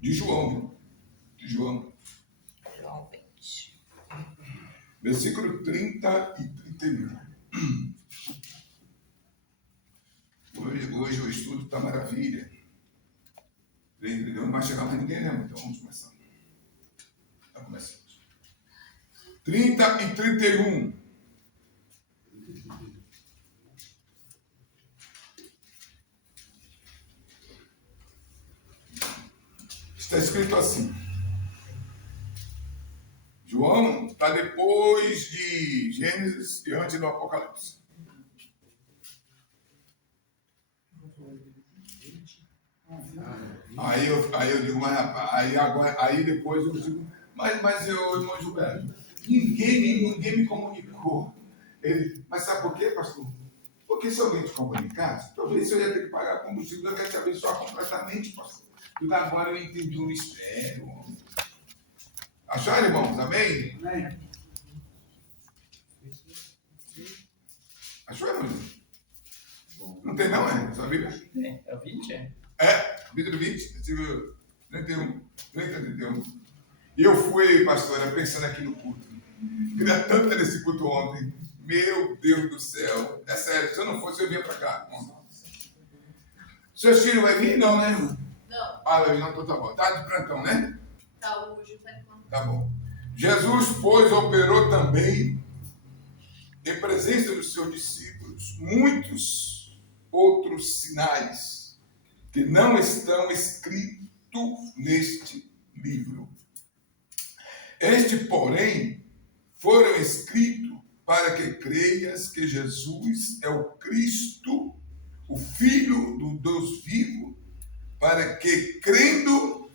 De João. De João. João 20. Versículo 30 e 31. Hoje o estudo está maravilha. Não vai chegar mais ninguém, né? Então vamos começar. Já começamos. 30 e 31. Está escrito assim. João está depois de Gênesis e antes do Apocalipse. Aí eu digo, mas rapaz, aí depois eu digo, mas eu, irmão Gilberto, ninguém me comunicou. Ele, mas sabe por quê, pastor? Porque se alguém te comunicasse, talvez eu ia ter que pagar combustível, eu quero te abençoar completamente, pastor. Tudo agora eu entendi o mistério. Acharam, irmãos? Amém? Amém. Achou, irmão? Não tem não, é? Sua Bíblia? É o 20, é? Capítulo 20, versículo 31. 30 a 31. E eu fui, pastora, pensando aqui no culto. Queria tanto ter esse culto ontem. Meu Deus do céu. É sério, se eu não fosse, eu vinha pra cá. Seu filho vai vir? Não, né, irmão? Não. Vai vir, não, então tá bom. Tá de plantão, né? Tá, hoje tá de plantão. Tá bom. Jesus, pois, operou também, em presença dos seus discípulos, muitos outros sinais que não estão escritos neste livro. Este, porém, foram escritos para que creias que Jesus é o Cristo, o Filho do Deus vivo, para que, crendo,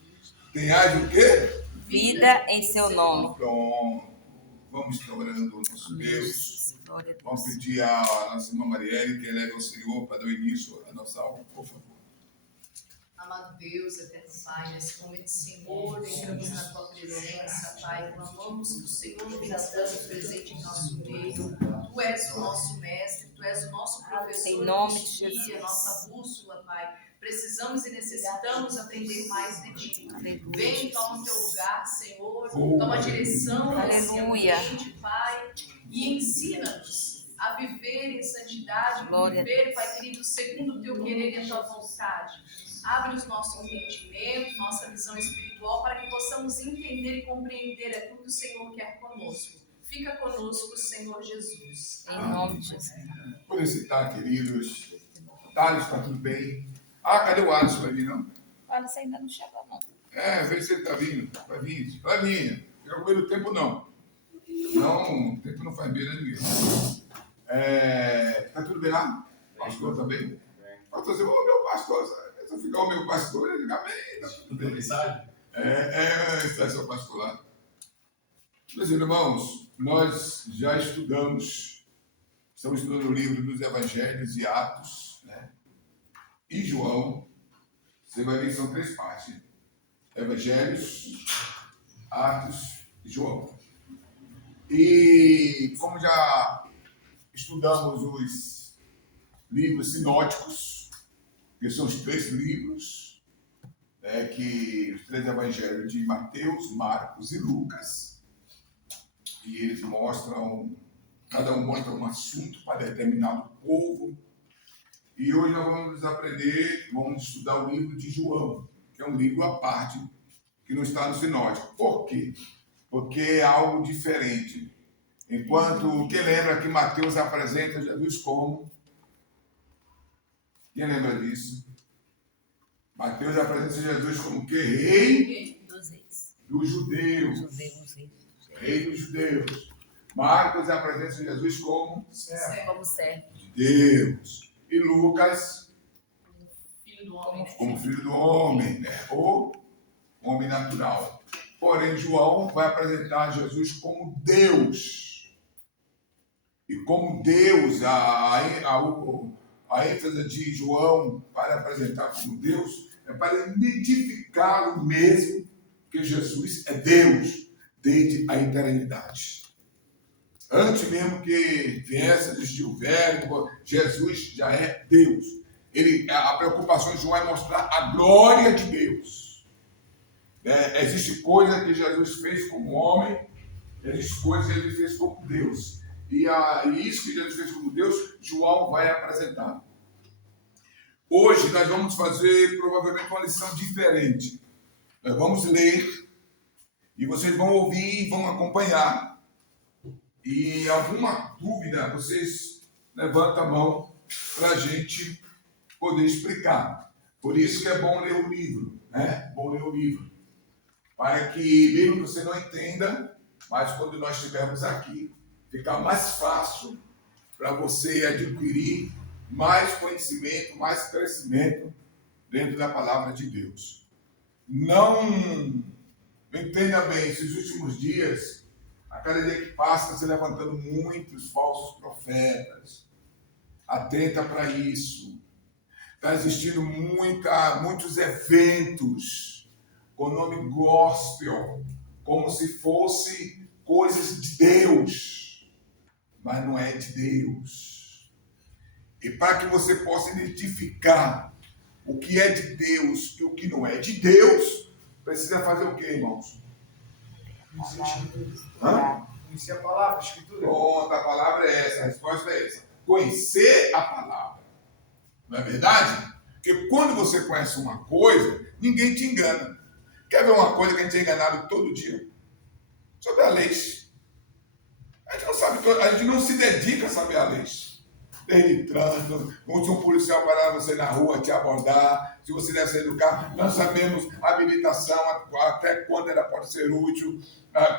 tenhas o quê? Vida em seu nome. Pronto. Vamos estar orando ao nosso Deus. Vamos pedir à nossa irmã Marielle que eleve ao Senhor para dar início à nossa aula, por favor. Amado Deus, eterno Pai, nesse momento, Senhor, entramos na tua presença, Pai, clamamos que o Senhor venha estando presente em nosso meio. Tu és o nosso mestre, tu és o nosso professor. Em nome de Jesus. A nossa bússola, Pai. Precisamos e necessitamos aprender mais de ti. Vem, toma o teu lugar, Senhor. Toma a direção, aleluia, Pai, e ensina-nos a viver em santidade, viver, Pai querido, segundo o teu querer e a tua vontade. Abre os nossos entendimentos, nossa visão espiritual, para que possamos entender e compreender aquilo que o Senhor quer conosco. Fica conosco, Senhor Jesus. Em nome de Jesus. Por esse tá, queridos. Thales, está tudo bem? Cadê o Alisson? Vai vir, não? O Alisson ainda não chegou, não. Vê se ele está vindo. Vai vir. Vai vir. Fica com medo do tempo, não. Não, o tempo não faz medo a ninguém. Tá tudo bem lá? Pastor, tá bem? Pastor, você, meu pastor, se eu ficar o meu pastor, ele fica bem. Tá tudo bem. Mensagem? Esse é seu pastor lá. Meus irmãos, nós já estamos estudando o livro dos Evangelhos e Atos, né? E João, você vai ver que são 3 partes: Evangelhos, Atos e João. E como já estudamos os livros sinóticos, que são os 3 livros, que os 3 evangelhos de Mateus, Marcos e Lucas, e eles mostram, cada um mostra um assunto para determinado povo. E hoje nós vamos estudar o livro de João, que é um livro à parte, que não está no sinótico. Por quê? Porque é algo diferente. Enquanto, quem lembra que Mateus apresenta Jesus como? Quem lembra disso? Mateus apresenta Jesus como que? Rei dos judeus. Rei dos judeus. Marcos apresenta Jesus como? Servo de Deus. E Lucas Filho do homem. como filho do homem, né? Ou homem natural. Porém, João vai apresentar Jesus como Deus. E como Deus, a ênfase de João para apresentar como Deus é para identificá-lo mesmo que Jesus é Deus desde a eternidade. Antes mesmo que viesse a existir o Verbo, Jesus já é Deus. A preocupação de João é mostrar a glória de Deus. Existe coisa que Jesus fez como homem, existe coisa que ele fez como Deus. E isso que Jesus fez como Deus, João vai apresentar. Hoje nós vamos fazer provavelmente uma lição diferente. Nós vamos ler e vocês vão ouvir e vão acompanhar. E alguma dúvida, vocês levantam a mão para a gente poder explicar. Por isso que é bom ler o livro, né? Bom ler o livro. Para que, mesmo que você não entenda, mas quando nós estivermos aqui, ficar mais fácil para você adquirir mais conhecimento, mais crescimento dentro da palavra de Deus. Não entenda bem, esses últimos dias, a cada dia que passa, está se levantando muitos falsos profetas. Atenta para isso. Está existindo muitos eventos com o nome gospel, como se fosse coisas de Deus, mas não é de Deus. E para que você possa identificar o que é de Deus e o que não é de Deus, precisa fazer o quê, irmãos? Conhecer a palavra, a escritura. Pronto, a palavra é essa, a resposta é essa. Conhecer a palavra. Não é verdade? Porque quando você conhece uma coisa, ninguém te engana. Quer ver uma coisa que a gente é enganado todo dia? Sobre a lei. A gente não sabe, a gente não se dedica a saber a lei. Desde trânsito, se um policial parar você na rua, te abordar, se você deve sair do carro, nós sabemos a habilitação, até quando ela pode ser útil,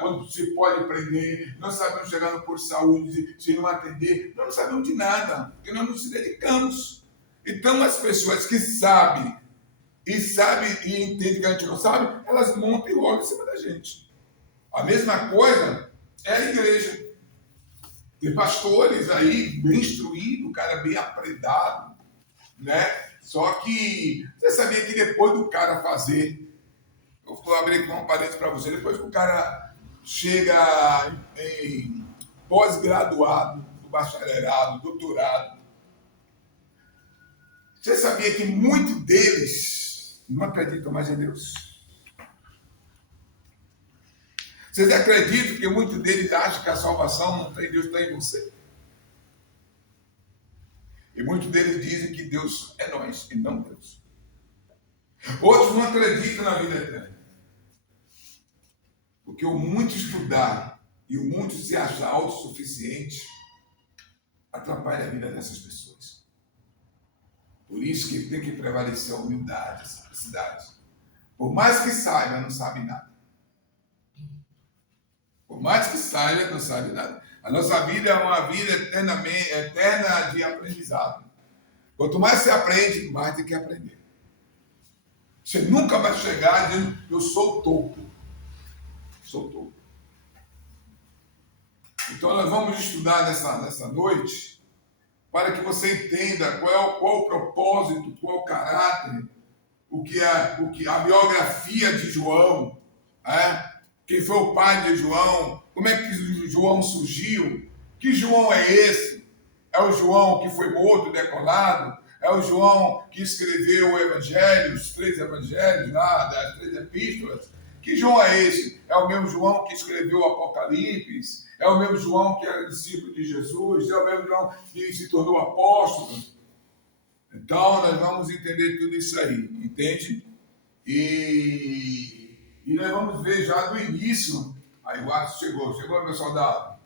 quando se pode prender, nós sabemos chegar no posto de saúde, se não atender, nós não sabemos de nada, porque nós não se dedicamos. Então as pessoas que sabem e entendem que a gente não sabe, elas montam e olham em cima da gente. A mesma coisa é a igreja. Tem pastores aí, bem instruídos, cara bem apredado, né? Só que você sabia que depois do cara fazer, eu vou abrir aqui um parênteses para você, depois que o cara chega em pós-graduado, do bacharelado, doutorado, você sabia que muitos deles não acreditam mais em Deus? Vocês acreditam que muitos deles acham que a salvação não está em Deus, está em você? E muitos deles dizem que Deus é nós e não Deus. Outros não acreditam na vida eterna. Porque o muito estudar e o muito se achar autossuficiente atrapalha a vida dessas pessoas. Por isso que tem que prevalecer a humildade, a simplicidade. Por mais que saiba, não sabe nada. Por mais que saiba, não sabe nada. A nossa vida é uma vida eterna de aprendizado. Quanto mais você aprende, mais tem que aprender. Você nunca vai chegar dizendo, eu sou o topo. Sou o topo. Então nós vamos estudar nessa noite para que você entenda qual o propósito, qual o caráter, o que a biografia de João, quem foi o pai de João, como é que João surgiu, que João é esse? É o João que foi morto, decolado? É o João que escreveu o Evangelho, os 3 evangelhos lá, das 3 epístolas? Que João é esse? É o mesmo João que escreveu o Apocalipse? É o mesmo João que era discípulo de Jesus? É o mesmo João que se tornou apóstolo? Então, nós vamos entender tudo isso aí, entende? E nós vamos ver já do início. Aí o Atos chegou, meu soldado?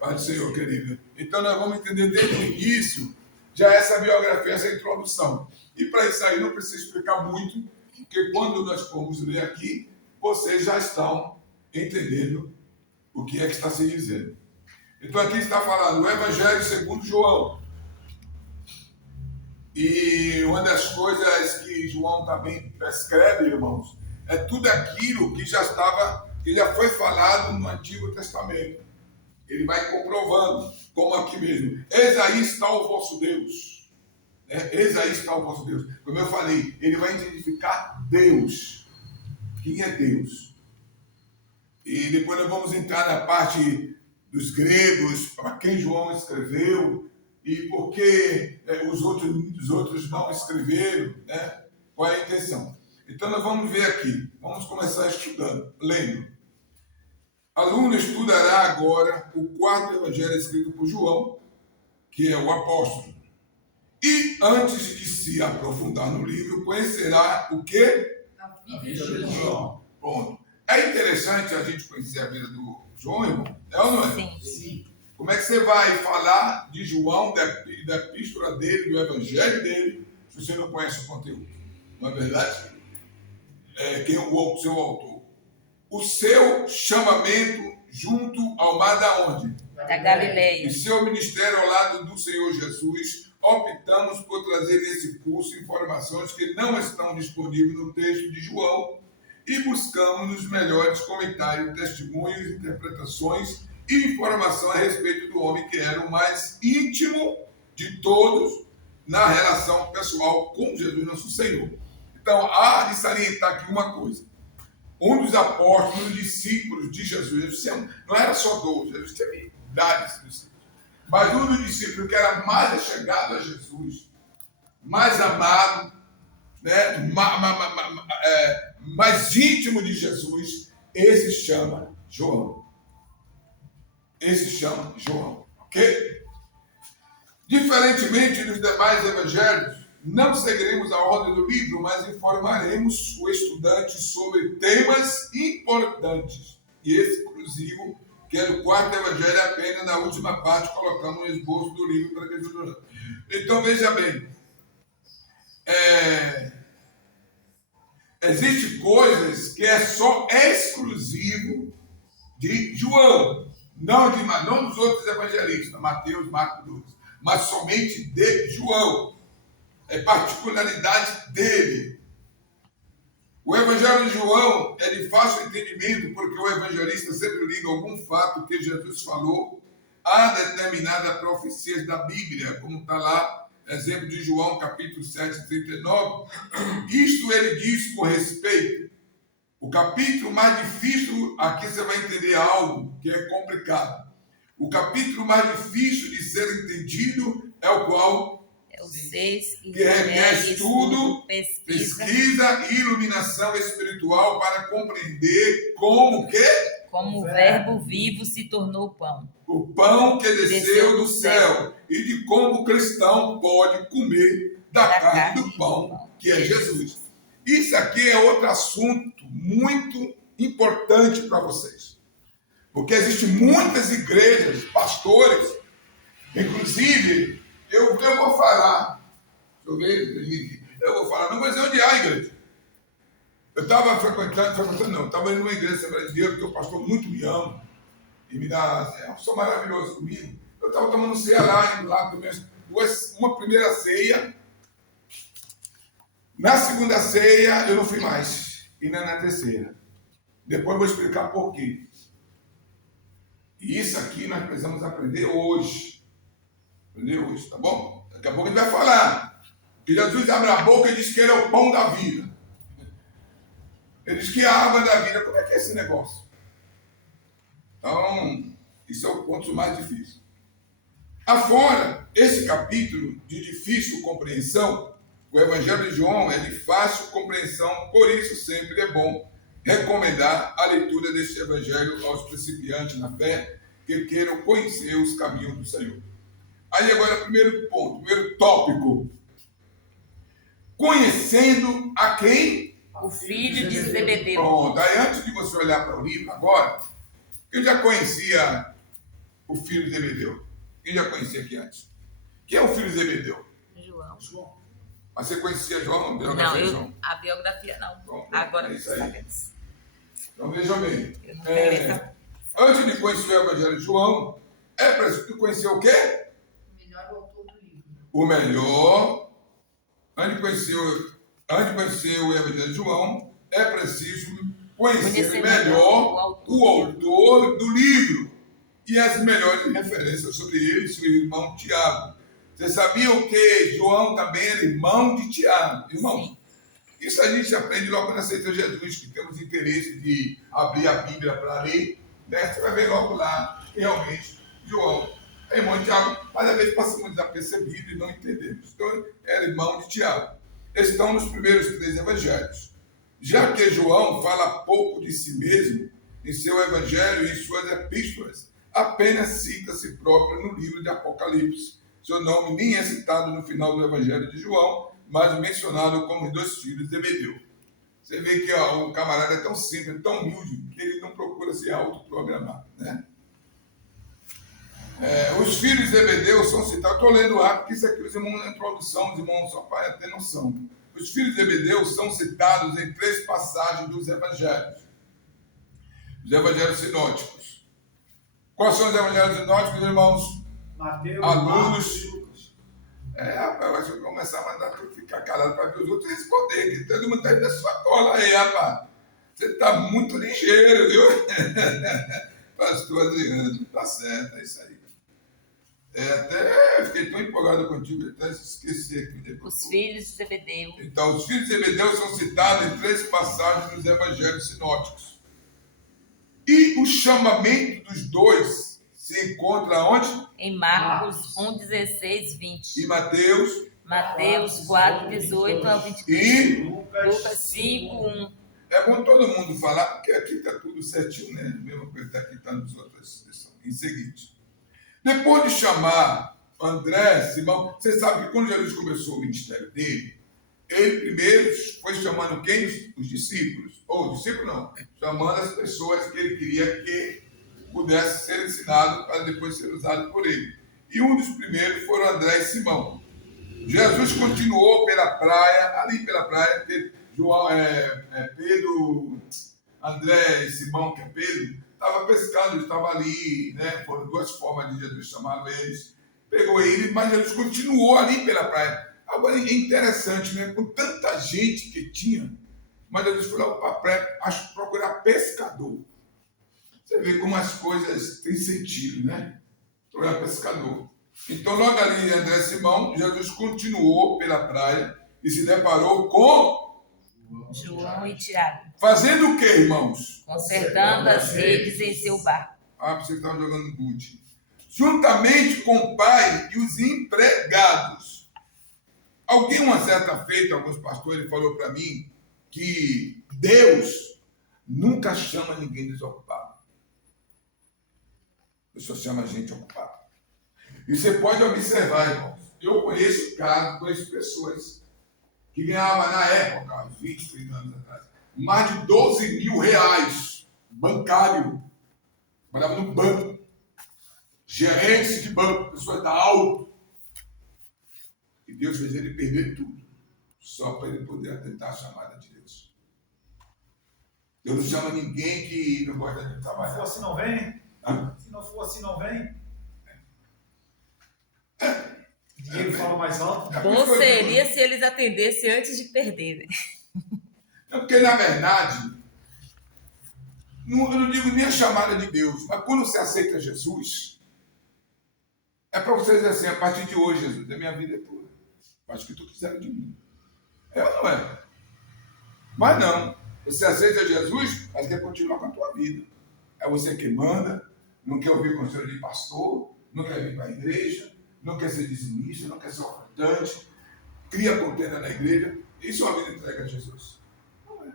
Pai do Senhor, querido. Então, nós vamos entender desde o início já essa biografia, essa introdução. E para isso aí não precisa explicar muito, porque quando nós formos ler aqui, vocês já estão entendendo o que é que está se dizendo. Então aqui está falando o Evangelho segundo João. E uma das coisas que João também prescreve, irmãos, é tudo aquilo que já foi falado no Antigo Testamento. Ele vai comprovando, como aqui mesmo. Eis aí está o vosso Deus. Eis aí está o vosso Deus. Como eu falei, ele vai identificar Deus. Quem é Deus? E depois nós vamos entrar na parte dos gregos, para quem João escreveu, e por que os outros não escreveram, né? Qual é a intenção? Então nós vamos ver aqui. Vamos começar estudando, lendo. Aluno estudará agora o quarto evangelho escrito por João, que é o apóstolo. E antes de se aprofundar no livro, conhecerá o quê? A vida de João. Pronto. É interessante a gente conhecer a vida do João, irmão? É ou não é? Sim. Como é que você vai falar de João, da epístola dele, do evangelho dele, se você não conhece o conteúdo? Não é verdade? Quem é o seu autor? O seu chamamento junto ao mar da onde? Da Galileia. E seu ministério ao lado do Senhor Jesus, optamos por trazer nesse curso informações que não estão disponíveis no texto de João e buscamos os melhores comentários, testemunhos, interpretações e informação a respeito do homem que era o mais íntimo de todos na relação pessoal com Jesus nosso Senhor. Então, há de salientar aqui uma coisa. Um dos apóstolos, discípulos de Jesus, não era só 12, Jesus tinha vários discípulos. Mas um dos discípulos que era mais chegado a Jesus, mais amado, né, mais íntimo de Jesus, esse chama João. Ok? Diferentemente dos demais evangelhos, não seguiremos a ordem do livro, mas informaremos o estudante sobre temas importantes e exclusivo, que é do quarto evangelho, apenas na última parte colocamos o esboço do livro para que ele... Então veja bem, existem coisas que é só exclusivo de João, não dos outros evangelistas, Mateus, Marcos, Lucas, mas somente de João. É particularidade dele. O evangelho de João é de fácil entendimento, porque o evangelista sempre liga algum fato que Jesus falou a determinada profecias da Bíblia, como está lá, exemplo de João, capítulo 7, 39. Isto ele diz com respeito. O capítulo mais difícil, aqui você vai entender algo que é complicado. O capítulo mais difícil de ser entendido é o qual? É o 6, que requer estudo, pesquisa e iluminação espiritual para compreender como o verbo vivo se tornou pão. O pão que desceu do céu. E de como o cristão pode comer da carne do pão, que é Jesus. Isso aqui é outro assunto muito importante para vocês. Porque existem muitas igrejas, pastores, inclusive... Eu vou falar, eu vou falar, não vou dizer onde há a igreja. Eu estava estava indo numa igreja Assembleia de Deus, porque o pastor muito me ama, e me dá, é uma pessoa maravilhosa comigo. Eu estava tomando ceia lá, indo lá, uma primeira ceia, na segunda ceia eu não fui mais, e na terceira. Depois eu vou explicar por quê. E isso aqui nós precisamos aprender hoje. Entendeu hoje, tá bom? Daqui a pouco a gente vai falar. Que Jesus abre a boca e diz que ele é o pão da vida. Ele diz que é a água da vida. Como é que é esse negócio? Então, isso é o ponto mais difícil. Afora esse capítulo de difícil compreensão, o Evangelho de João é de fácil compreensão, por isso sempre é bom recomendar a leitura deste Evangelho aos principiantes na fé que queiram conhecer os caminhos do Senhor. Aí agora, primeiro ponto, primeiro tópico. Conhecendo a quem? O filho de Zebedeu. Pronto, aí antes de você olhar para o livro agora, eu já conhecia o filho de Zebedeu. Quem já conhecia aqui antes? Quem é o filho de Zebedeu? João. Mas você conhecia João? Não, a biografia não. Pronto, agora é isso aí. sabe. Então veja bem. Eu não tenho essa... Antes de conhecer o Evangelho de João, é preciso conhecer o quê? O melhor, antes de conhecer o Evangelho de João, é preciso conhecer melhor o autor do livro e as melhores referências sobre ele, seu irmão Tiago. Você sabia que João também era irmão de Tiago? Irmão, sim. Isso a gente aprende logo quando aceita Jesus, que temos interesse de abrir a Bíblia para ler, né? Você vai ver logo lá, realmente, João é irmão de Tiago, mas às vezes passamos desapercebido e não entendemos. Então, era irmão de Tiago. Estão nos primeiros 3 evangelhos. já que João fala pouco de si mesmo em seu evangelho e em suas epístolas, apenas cita a si próprio no livro de Apocalipse. Seu nome nem é citado no final do evangelho de João, mas mencionado como os 2 filhos de Zebedeu. Você vê que o camarada é tão simples, tão humilde, que ele não procura se autoprogramar, né? Os filhos de Zebedeu são citados. Estou lendo rápido, porque isso aqui os irmãos na introdução, os irmãos só para ter noção. Os filhos de Zebedeu são citados em 3 passagens dos evangelhos. Os evangelhos sinóticos. Quais são os evangelhos sinóticos, irmãos? Mateus, Alunos. Marcos e Lucas. Rapaz, eu acho que eu vou começar a mandar tu ficar calado para que os outros responder, que todo mundo está indo na sua cola aí, rapaz. Você está muito ligeiro, viu? Pastor Adriano, tá certo, é isso aí. Até fiquei tão empolgado contigo, até esqueci aqui depois. Os filhos de Zebedeu. Então, os filhos de Zebedeu são citados em 3 passagens nos evangelhos sinóticos. E o chamamento dos 2 se encontra onde? Em Marcos 1, 16, 20. E Mateus. Mateus 4, 18 ao 23. E Lucas 5, 1. é bom todo mundo falar, porque aqui está tudo certinho, né? A mesma coisa que está nas outras lições. Em seguinte. Depois de chamar André, Simão, você sabe que quando Jesus começou o ministério dele, ele primeiro foi chamando quem? Os discípulos. Ou discípulos não, chamando as pessoas que ele queria que pudesse ser ensinado para depois ser usado por ele. E um dos primeiros foram André e Simão. Jesus continuou pela praia, ali pela praia, João, Pedro, André e Simão, que é Pedro, estava pescando, estava ali, né? Foram 2 formas de Jesus chamar eles. Pegou ele, mas Jesus continuou ali pela praia. Agora é interessante, né? Com tanta gente que tinha, mas Jesus foi lá para a praia, procurar pescador. Você vê como as coisas têm sentido, né? Procurar pescador. Então, logo ali, André e Simão, Jesus continuou pela praia e se deparou com João e Tiago. Fazendo o que, irmãos? Consertando as redes em seu barco. Você que estava jogando gude. Juntamente com o pai e os empregados. Alguém, uma certa feita, alguns pastores, falou para mim que Deus nunca chama ninguém desocupado. Ele só chama a gente ocupada. E você pode observar, irmãos. Eu conheço casos, conheço pessoas que ganhavam na época, 20, 30 anos atrás, mais de 12 mil reais, bancário, trabalhava no banco, gerente de banco, pessoa da alto. E Deus fez ele perder tudo, só para ele poder atentar a chamada de Deus. Deus não chama ninguém que não gosta de trabalhar. Se não for assim, não vem? Hã? Se não for assim, não vem? Ninguém fala mais alto? Bom seria se eles atendessem antes de perder. Porque, na verdade, eu não digo nem a chamada de Deus, mas quando você aceita Jesus, é para você dizer assim, a partir de hoje, Jesus, a minha vida é tua. Faz o que tu quiser de mim. É ou não é? Mas não. Você aceita Jesus, mas quer continuar com a tua vida. É você que manda, não quer ouvir conselho de pastor, não quer vir para a igreja, não quer ser dizimista, não quer ser ofertante, cria contenda na igreja. Isso é uma vida entregue a Jesus. Não é.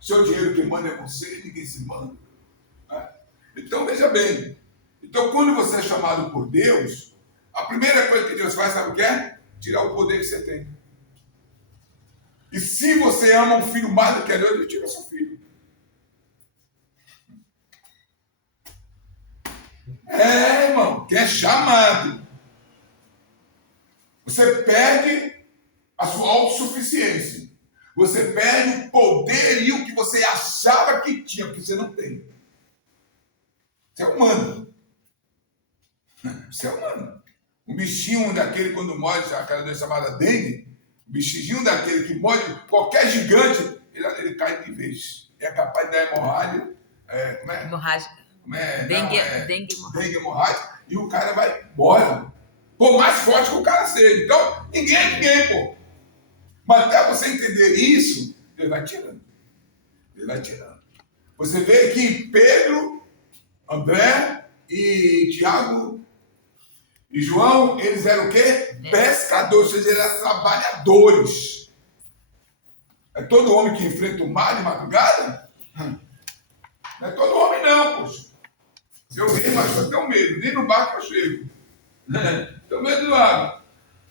Seu dinheiro que manda é você, ninguém se manda. Então, veja bem. Então, quando você é chamado por Deus, a primeira coisa que Deus faz, sabe o que é? Tirar o poder que você tem. E se você ama um filho mais do que a Deus, ele tira seu filho. Irmão, que é chamado. Você perde a sua autossuficiência. Você perde o poder e o que você achava que tinha, porque você não tem. Você é humano. Você é humano. Um bichinho daquele, quando morde, aquela doença chamada dengue, um bichinho daquele que morde qualquer gigante, ele cai de vez. É capaz de dar hemorragia. Hemorrágica. Dengue hemorrágica. E o cara vai embora. Por mais forte que o cara seja. Então, ninguém é ninguém, pô. Mas até você entender isso, ele vai tirando. Ele vai tirando. Você vê que Pedro, André e Tiago e João, eles eram o quê? Pescadores, ou seja, eles eram trabalhadores. É todo homem que enfrenta o mar de madrugada? Não é todo homem não, poxa. Se eu ver, mas eu tenho medo. Nem no barco eu chego. Tenho medo do água.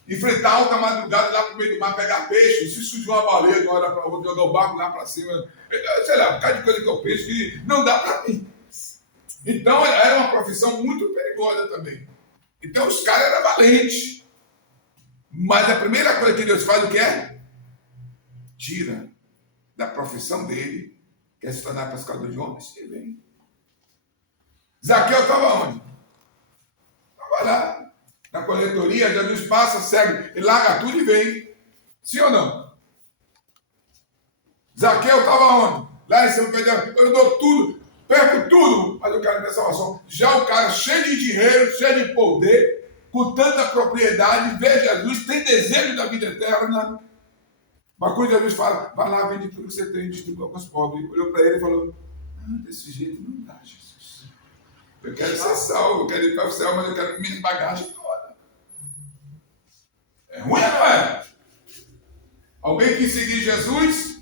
Enfrentar alta madrugada lá pro meio do mar, pegar peixe, se surgir uma baleia de uma hora para outra, jogar o barco lá para cima. Sei lá, um bocado de coisa que eu penso que não dá para mim. Então era uma profissão muito perigosa também. Então os caras eram valentes. Mas a primeira coisa que Deus faz o que é? Tira da profissão dele, quer se tornar pescador de homens, e vem. Zaqueu estava onde? Estava lá, na coletoria, Jesus passa, segue, ele larga tudo e vem. Sim ou não? Zaqueu estava onde? Lá em São Pedro, eu dou tudo, perco tudo, mas eu quero minha salvação. Já o cara cheio de dinheiro, cheio de poder, com tanta propriedade, vê Jesus, tem desejo da vida eterna. Mas quando Jesus fala, vai lá, vende tudo que você tem, distribua com os pobres. Olhou para ele e falou, desse jeito não dá, Jesus. Eu quero ser salvo, eu quero ir para o céu, mas eu quero minhas bagagens todas. É ruim, não é? Alguém quis seguir Jesus,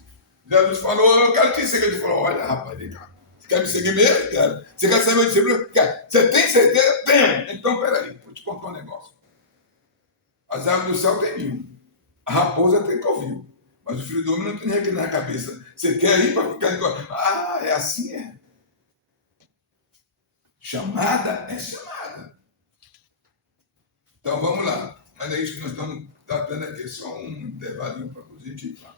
Jesus falou, eu quero te seguir. Ele falou, olha, rapaz, vem cá. Você quer me seguir mesmo? Quero. Você quer ser meu discípulo? Quer. Você tem certeza? Tenho. Então, peraí, vou te contar um negócio. As aves do céu tem 1000. A raposa tem covil. Mas o filho do homem não tem aqui na cabeça. Você quer ir para ficar... é assim, é. Chamada é chamada. Então, vamos lá. Mas é isso que nós estamos tratando aqui. Só um intervalinho para a gente ir lá.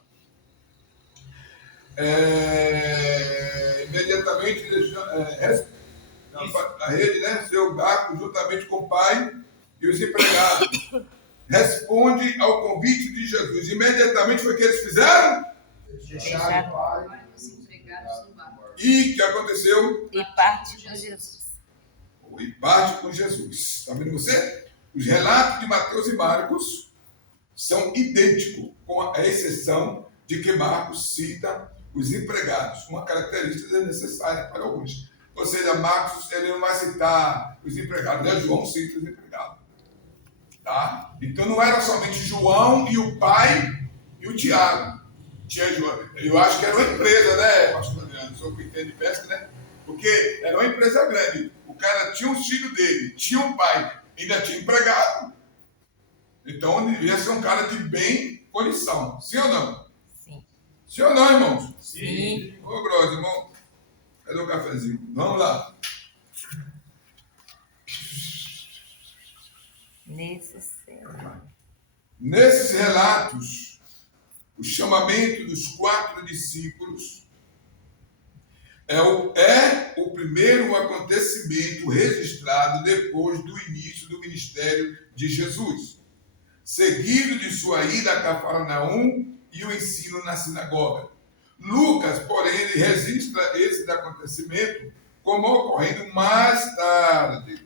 Imediatamente a rede, né, seu barco juntamente com o pai e os empregados responde ao convite de Jesus. Imediatamente foi o que eles fizeram? Deixaram o pai. E o que aconteceu? E parte com Jesus. E parte com Jesus. Está vendo você? Os relatos de Mateus e Marcos são idênticos, com a exceção de que Marcos cita os empregados, uma característica necessária para alguns. Ou seja, Marcos ele não vai citar os empregados, né? João cita os empregados. Tá? Então não era somente João e o pai e o Tiago. Eu acho que era uma empresa, né, pastor Adriano? Sou que entende de pesca, né? Porque era uma empresa grande. O cara tinha um filho dele, tinha um pai, ainda tinha empregado. Então devia ser um cara de bem condição. Sim ou não? Sim ou não, irmãos? Sim. Ô, glória, irmão. Cadê o cafezinho? Vamos lá. Nesses relatos, o chamamento dos 4 discípulos é o primeiro acontecimento registrado depois do início do ministério de Jesus, seguido de sua ida a Cafarnaum e o ensino na sinagoga. Lucas, porém, ele registra esse acontecimento como ocorrendo mais tarde,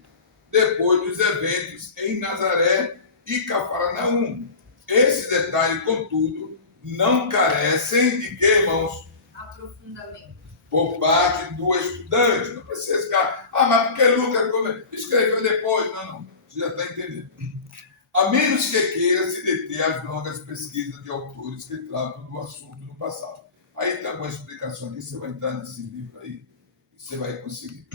depois dos eventos em Nazaré e Cafarnaum. Esse detalhe, contudo, não carecem de que, irmãos? Aprofundamento. Por parte do estudante. Não precisa ficar, mas porque Lucas escreveu depois. Não, você já está entendendo. A menos que queira se deter às longas pesquisas de autores que tratam do assunto no passado. Aí está uma explicação aqui, você vai entrar nesse livro aí, e você vai conseguir.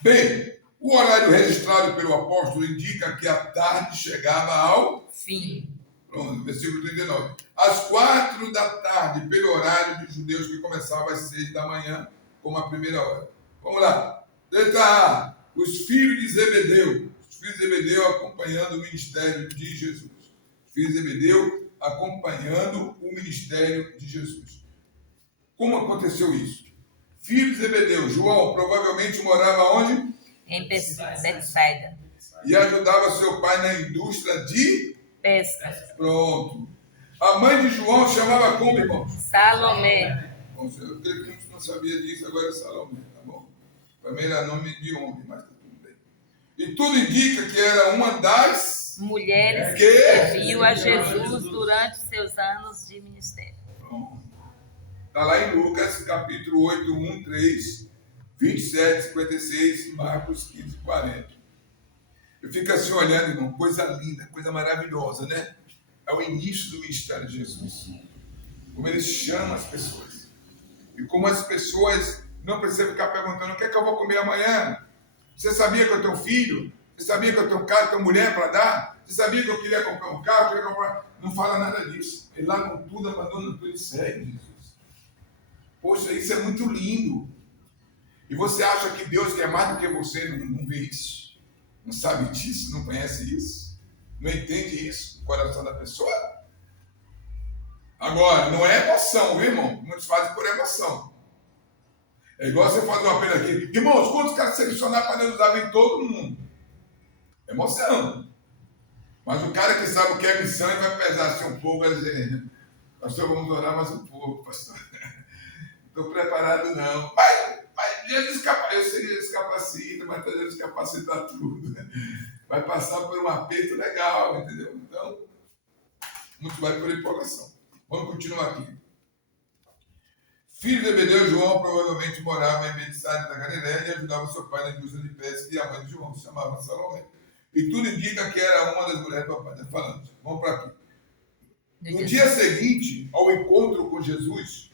Bem, o horário registrado pelo apóstolo indica que a tarde chegava ao fim. Pronto, versículo 39. Às 4 da tarde, pelo horário dos judeus que começava às 6 da manhã, como a primeira hora. Vamos lá. Letra A. Os filhos de Zebedeu. Os filhos de Zebedeu acompanhando o ministério de Jesus. Os filhos de Zebedeu acompanhando o ministério de Jesus. Como aconteceu isso? Filhos de Zebedeu. João provavelmente morava onde? Em Betsaida. E ajudava seu pai na indústria de pesca. Pronto. A mãe de João chamava como, irmão? Salomé. Bom, eu creio que a gente não sabia disso, agora é Salomé, tá bom? Também era nome de homem, mas tá tudo bem. E tudo indica que era uma das mulheres que serviu a Jesus durante seus anos de ministério. Está lá em Lucas, capítulo 8, 1, 3, 27, 56, Marcos 15, 40. Eu fico assim olhando, irmão, coisa linda, coisa maravilhosa, né? É o início do ministério de Jesus. como ele chama as pessoas. E como as pessoas não precisam ficar perguntando: o que é que eu vou comer amanhã? Você sabia que eu tenho filho? Você sabia que eu tenho casa, tenho mulher para dar? Você sabia que eu queria comprar um carro? Não fala nada disso. Ele larga tudo, abandona tudo e segue Jesus. Poxa, isso é muito lindo. E você acha que Deus quer mais do que você? Não vê isso? Não sabe disso? Não conhece isso? Não entende isso no coração da pessoa? Agora, não é emoção, viu, irmão? Muitos fazem por emoção. É igual você fazer uma pena aqui: irmãos, quantos caras selecionar para Deus usar em todo mundo? Emoção. Mas o cara que sabe o que é missão e vai pesar assim um pouco, vai dizer: pastor, vamos orar mais um pouco, pastor. Não estou preparado, não. Mas Jesus eu sei que Jesus capacita, mas Deus capacita tudo. Né? Vai passar por um aperto legal, entendeu? Então, muito vai por empolgação. Vamos continuar aqui. Filho de Zebedeu, João provavelmente morava em Betsaida da Galileia e ajudava seu pai na indústria de pesca, e a mãe de João se chamava Salomé. E tudo indica que era uma das mulheres do papai. Está falando. Vamos para aqui. No dia seguinte, ao encontro com Jesus,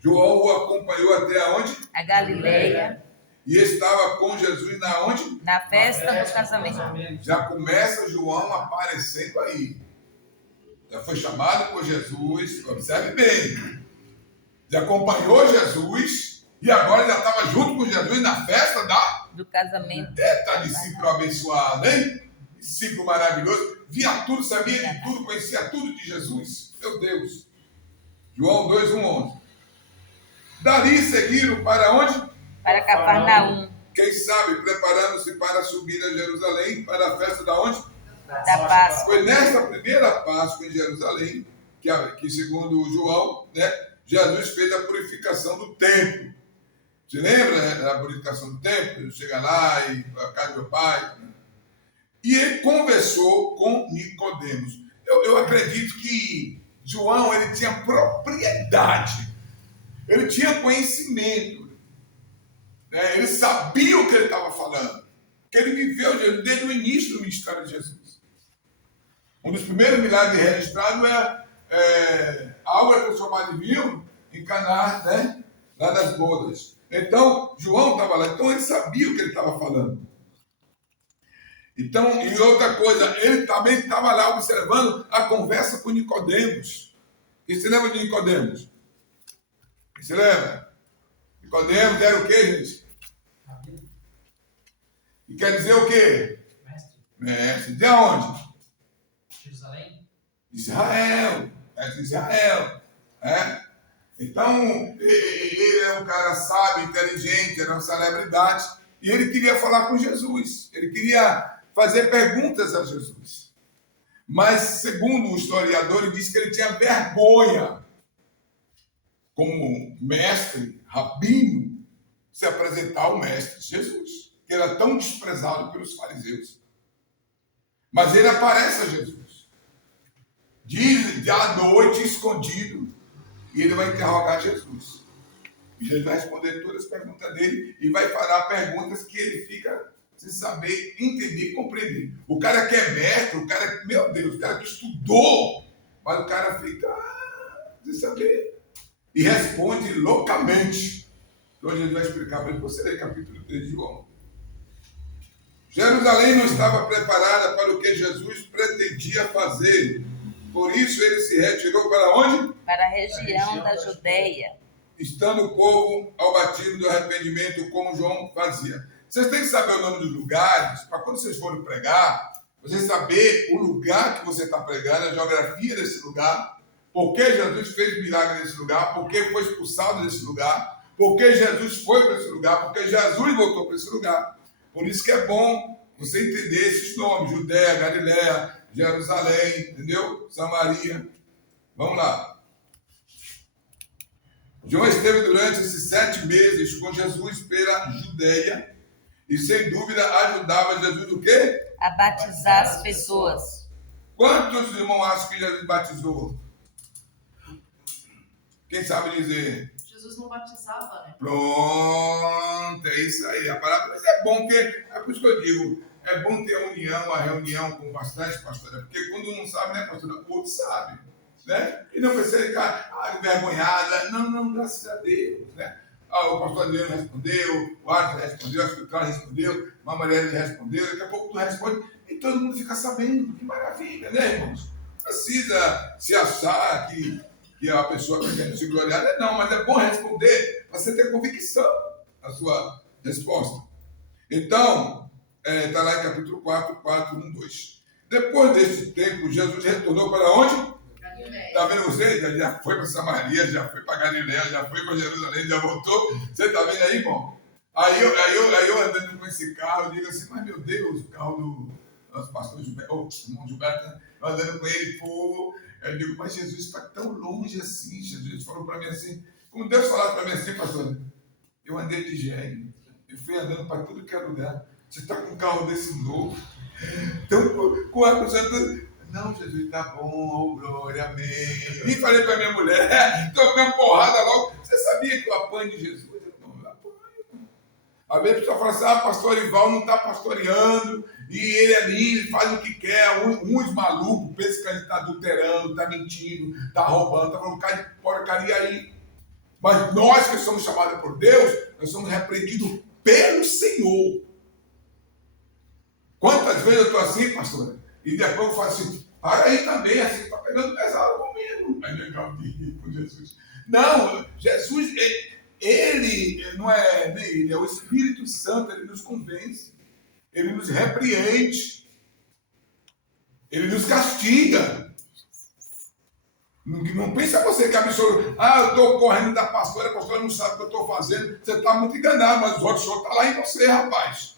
João o acompanhou até aonde? A Galileia. E estava com Jesus na onde? Na festa do casamento. Já começa João aparecendo aí. Já foi chamado por Jesus, observe bem. Já acompanhou Jesus e agora já estava junto com Jesus na festa do casamento. Eita, discípulo abençoado, hein? Discípulo maravilhoso. Via tudo, sabia de tudo, conhecia tudo de Jesus. Meu Deus. João 2:11. Dali seguiram para onde? Para Cafarnaum. Quem sabe, preparando-se para subir a Jerusalém, para a festa da onde? Da Páscoa. Foi nessa primeira Páscoa em Jerusalém, que segundo João, né, Jesus fez a purificação do templo. Você lembra da purificação do templo? Ele chega lá e a casa do meu pai. Né? E ele conversou com Nicodemos. Eu acredito que João ele tinha propriedade. Ele tinha conhecimento. Né? Ele sabia o que ele estava falando. Que ele viveu Jesus desde o início do ministério de Jesus. Um dos primeiros milagres registrados é a água transformada em vinho em Caná, né? Lá das bodas. Então, João estava lá. Então, ele sabia o que ele estava falando. Então, e outra coisa, ele também estava lá observando a conversa com Nicodemos. Quem se lembra de Nicodemos? Quem se lembra? Nicodemos era o quê, gente? E quer dizer o quê? Mestre. De onde? Jerusalém. Israel. É de Israel. É? Então, ele é um cara sábio, inteligente, era uma celebridade. E ele queria falar com Jesus. Ele queria fazer perguntas a Jesus. Mas, segundo o historiador, ele diz que ele tinha vergonha, como mestre, rabino, se apresentar ao mestre Jesus, que era tão desprezado pelos fariseus. Mas ele aparece a Jesus. Diz à noite, escondido, e ele vai interrogar Jesus. E Jesus vai responder todas as perguntas dele e vai parar perguntas que ele fica sem saber entender e compreender. O cara que é mestre, o cara, meu Deus, o cara que estudou, mas o cara fica sem saber. E responde loucamente. Então Jesus vai explicar para ele. Você lê capítulo 3 de João. Jerusalém não estava preparada para o que Jesus pretendia fazer. Por isso ele se retirou para onde? Para a região da Judeia. Estando o povo ao batismo do arrependimento, como João fazia. Vocês têm que saber o nome dos lugares, para quando vocês forem pregar, vocês saber o lugar que você está pregando, a geografia desse lugar, por que Jesus fez milagre nesse lugar, por que foi expulsado desse lugar, por que Jesus foi para esse lugar, por que Jesus voltou para esse lugar. Por isso que é bom você entender esses nomes, Judeia, Galileia, Jerusalém, entendeu? Samaria. Vamos lá. João esteve durante esses 7 meses com Jesus pela Judeia e, sem dúvida, ajudava Jesus o quê? A batizar as pessoas. Quantos irmãos acham que Jesus batizou? Quem sabe dizer? Jesus não batizava, né? Pronto, é isso aí. A palavra, mas é bom que, é por isso que eu digo, é bom ter a reunião com bastante pastora, porque quando um não sabe, né, pastora? O outro sabe. né? E não precisa ficar envergonhada. Não, graças a Deus, né? O pastor Adriano respondeu, o Arthur respondeu, a escritora respondeu, a Maria respondeu, daqui a pouco tu responde e todo mundo fica sabendo. Que maravilha, né, irmãos? Não precisa se achar que a pessoa está querendo se gloriar, não, mas é bom responder para você ter convicção na sua resposta. Então, está lá em capítulo 4, 1, 2. Depois desse tempo, Jesus retornou para onde? Está vendo você? Já foi para Samaria, já foi para Galiléia, já foi para Jerusalém, já voltou. Você está vendo aí, irmão? Aí eu andando com esse carro, eu digo assim, mas meu Deus, o carro do nosso pastor Gilberto, irmão Gilberto, andando com ele, pô, eu digo, mas Jesus está tão longe assim. Jesus falou para mim assim, como Deus falasse para mim assim, pastor, eu andei de jegue, eu fui andando para tudo que é lugar. Você está com um carro desse novo, então com a pessoa. Não, Jesus, tá bom, oh, glória, amém. E falei para minha mulher, estou com uma porrada logo. Você sabia que eu apanho de Jesus? Eu não apanho. Às vezes a pessoa fala assim, pastor Ival não está pastoreando, e ele ali faz o que quer. Uns malucos pensam que a gente está adulterando, está mentindo, está roubando, está falando um cara de porcaria aí. Mas nós que somos chamados por Deus, nós somos repreendidos pelo Senhor. Quantas vezes eu estou assim, pastor? E depois eu falo assim, para aí também, assim, está pegando pesado comigo. É legal de rir com Jesus. Não, Jesus, ele não é ele, é o Espírito Santo, ele nos convence, ele nos repreende, ele nos castiga. Não pensa você que a pessoa, eu estou correndo da pastora, a pastora não sabe o que eu estou fazendo, você está muito enganado, mas o senhor está lá em você, rapaz.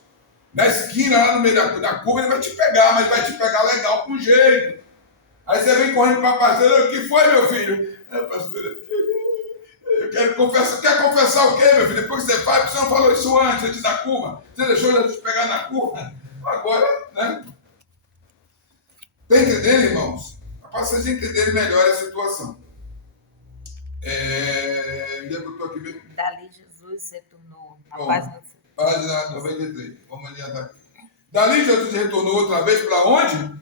Na esquina, lá no meio da curva, ele vai te pegar, mas vai te pegar legal com jeito. Aí você vem correndo para a pastora, o que foi, meu filho? Pastora, eu quero confessar. Quer confessar o quê, meu filho? Depois que você faz, você não falou isso antes da curva. Você deixou ele te pegar na curva. Agora, né? Está entendendo, irmãos? Para vocês entenderem melhor a situação. Onde é que eu estou aqui mesmo? Dali Jesus retornou. A Bom, página página 93. Vamos adiantar aqui. Dali Jesus retornou outra vez para onde?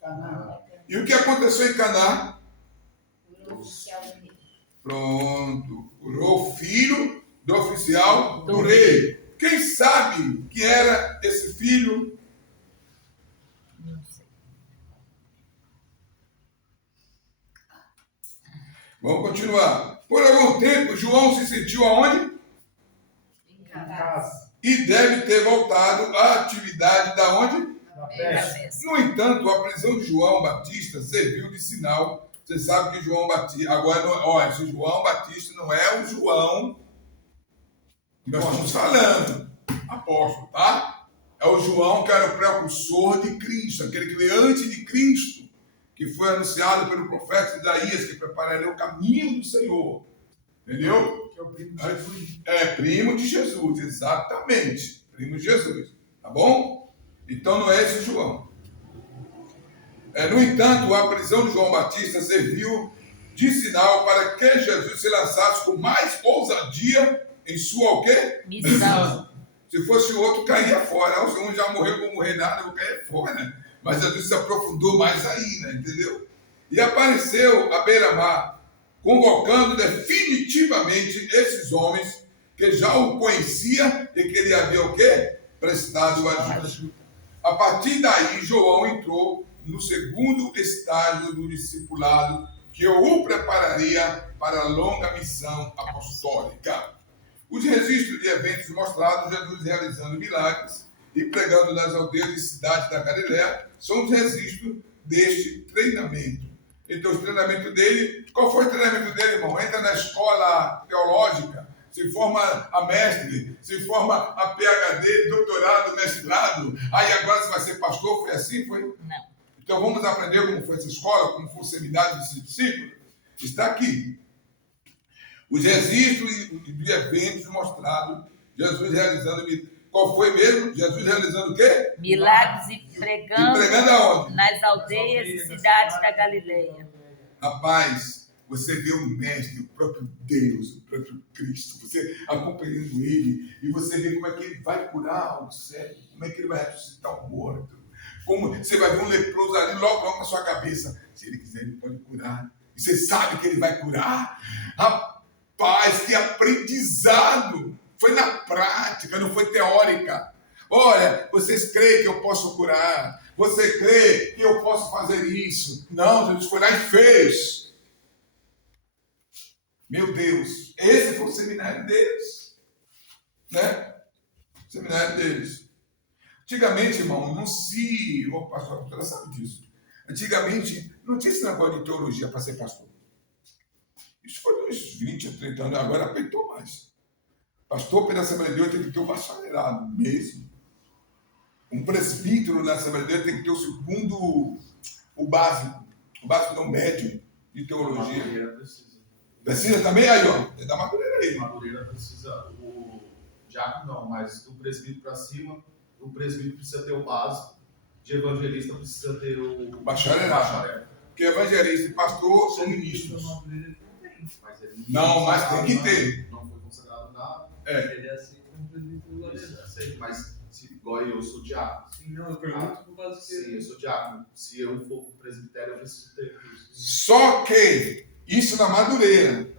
Caná. E o que aconteceu em Caná? O oficial do rei. Pronto. Curou o filho do oficial do rei. Quem sabe que era esse filho? Não sei. Vamos continuar. Por algum tempo, João se sentiu aonde? Em Em casa. casa. E deve ter voltado à atividade da onde? Na peste. No entanto, a prisão de João Batista serviu de sinal. Você sabe que João Batista... Agora, olha, esse João Batista não é o João que nós estamos falando, apóstolo, tá? É o João que era o precursor de Cristo, aquele que veio antes de Cristo, que foi anunciado pelo profeta Isaías, que prepararia o caminho do Senhor. Entendeu? Que é o primo de Jesus. Primo de Jesus, exatamente. Primo de Jesus, tá bom? Então não é esse João. No entanto, a prisão de João Batista serviu de sinal para que Jesus se lançasse com mais ousadia em sua o quê? Missão. Se fosse o outro, caía fora. O Senhor já morreu, não vou morrer nada, eu vou cair fora, né? Mas Jesus se aprofundou mais aí, né? Entendeu? E apareceu à beira-mar, convocando definitivamente esses homens que já o conhecia e que ele havia o quê? Prestado ajuda. A partir daí, João entrou no segundo estágio do discipulado, que o prepararia para a longa missão apostólica. Os registros de eventos mostrados, Jesus realizando milagres e pregando nas aldeias e cidades da Galiléia, são os registros deste treinamento. Então, o treinamento dele, qual foi o treinamento dele, irmão? Entra na escola teológica, se forma a mestre, se forma a PhD, doutorado, mestrado, aí agora você vai ser pastor, foi assim? Foi? Não. Então vamos aprender como foi essa escola, como foi o seminário desse discípulo? Está aqui. Os registros de eventos mostrados, Jesus realizando, qual foi mesmo? Jesus realizando o quê? Milagres e pregando, E pregando aonde? nas aldeias e cidades da Galileia. Rapaz, você vê o mestre, o próprio Deus, o próprio Cristo, você acompanhando ele, e você vê como é que ele vai curar o cego, como é que ele vai ressuscitar o morto, como você vai ver um leproso ali logo na sua cabeça. Se ele quiser, ele pode curar. E você sabe que ele vai curar. Rapaz, que aprendizado! Foi na prática, não foi teórica. Olha, vocês creem que eu posso curar? Você crê que eu posso fazer isso? Não, Jesus foi lá e fez. Meu Deus, esse foi o seminário deles. Né? O seminário deles. Antigamente, irmão, não se... O pastor sabe disso. Antigamente, não tinha esse negócio de teologia para ser pastor. Isso foi uns 20 ou 30 anos, agora apertou mais. Pastor pela Assembleia de Deus tem que ter o bacharelado mesmo. Um presbítero na Assembleia de Deus tem que ter o segundo, o básico não médio de teologia. Madureira precisa. Precisa também? Aí, ó, é da Madureira aí. Madureira precisa, o diácono não, mas do presbítero para cima, o presbítero precisa ter o básico, de evangelista precisa ter o bacharelado. Porque evangelista e pastor são ministros. Mas ele Mas tem que ter. Não foi consagrado nada. Ele é assim como presbítero Isso, aceito, mas se, igual eu sou diácono. Sim, não, eu pergunto por causa que... Sim, eu sou diácono. Se eu for pro presbitério, eu preciso ter isso. Só que isso na Madureira.